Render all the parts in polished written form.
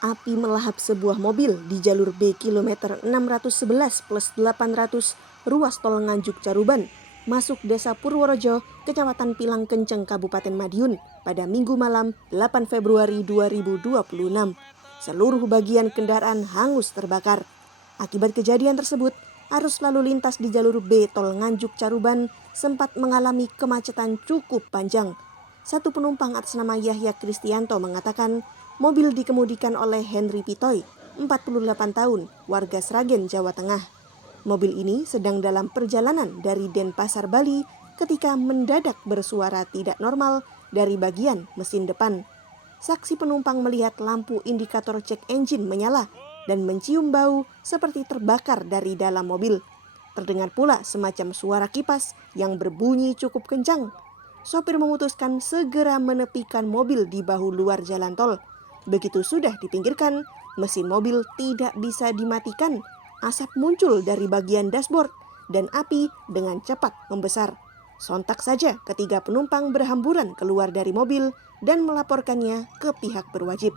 Api melahap sebuah mobil di jalur B kilometer 611 plus 800 ruas tol Nganjuk Caruban, masuk desa Purworejo, Kecamatan Pilang Kenceng, Kabupaten Madiun pada Minggu malam 8 Februari 2026. Seluruh bagian kendaraan hangus terbakar. Akibat kejadian tersebut, arus lalu lintas di jalur B tol Nganjuk Caruban sempat mengalami kemacetan cukup panjang. Satu penumpang atas nama Yahya Kristianto mengatakan mobil dikemudikan oleh Henry Pitoy, 48 tahun, warga Sragen, Jawa Tengah. Mobil ini sedang dalam perjalanan dari Denpasar, Bali ketika mendadak bersuara tidak normal dari bagian mesin depan. Saksi penumpang melihat lampu indikator cek engine menyala dan mencium bau seperti terbakar dari dalam mobil. Terdengar pula semacam suara kipas yang berbunyi cukup kencang. Sopir memutuskan segera menepikan mobil di bahu luar jalan tol. Begitu sudah dipinggirkan, mesin mobil tidak bisa dimatikan. Asap muncul dari bagian dashboard dan api dengan cepat membesar. Sontak saja ketiga penumpang berhamburan keluar dari mobil dan melaporkannya ke pihak berwajib.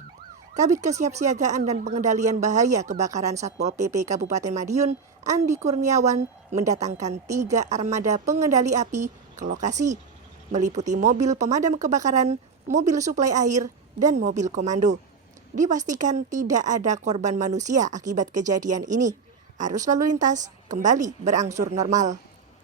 Kabid Kesiapsiagaan dan Pengendalian Bahaya Kebakaran Satpol PP Kabupaten Madiun, Andi Kurniawan, mendatangkan 3 armada pengendali api ke lokasi, meliputi mobil pemadam kebakaran, mobil suplai air, dan mobil komando. Dipastikan tidak ada korban manusia akibat kejadian ini. Arus lalu lintas kembali berangsur normal.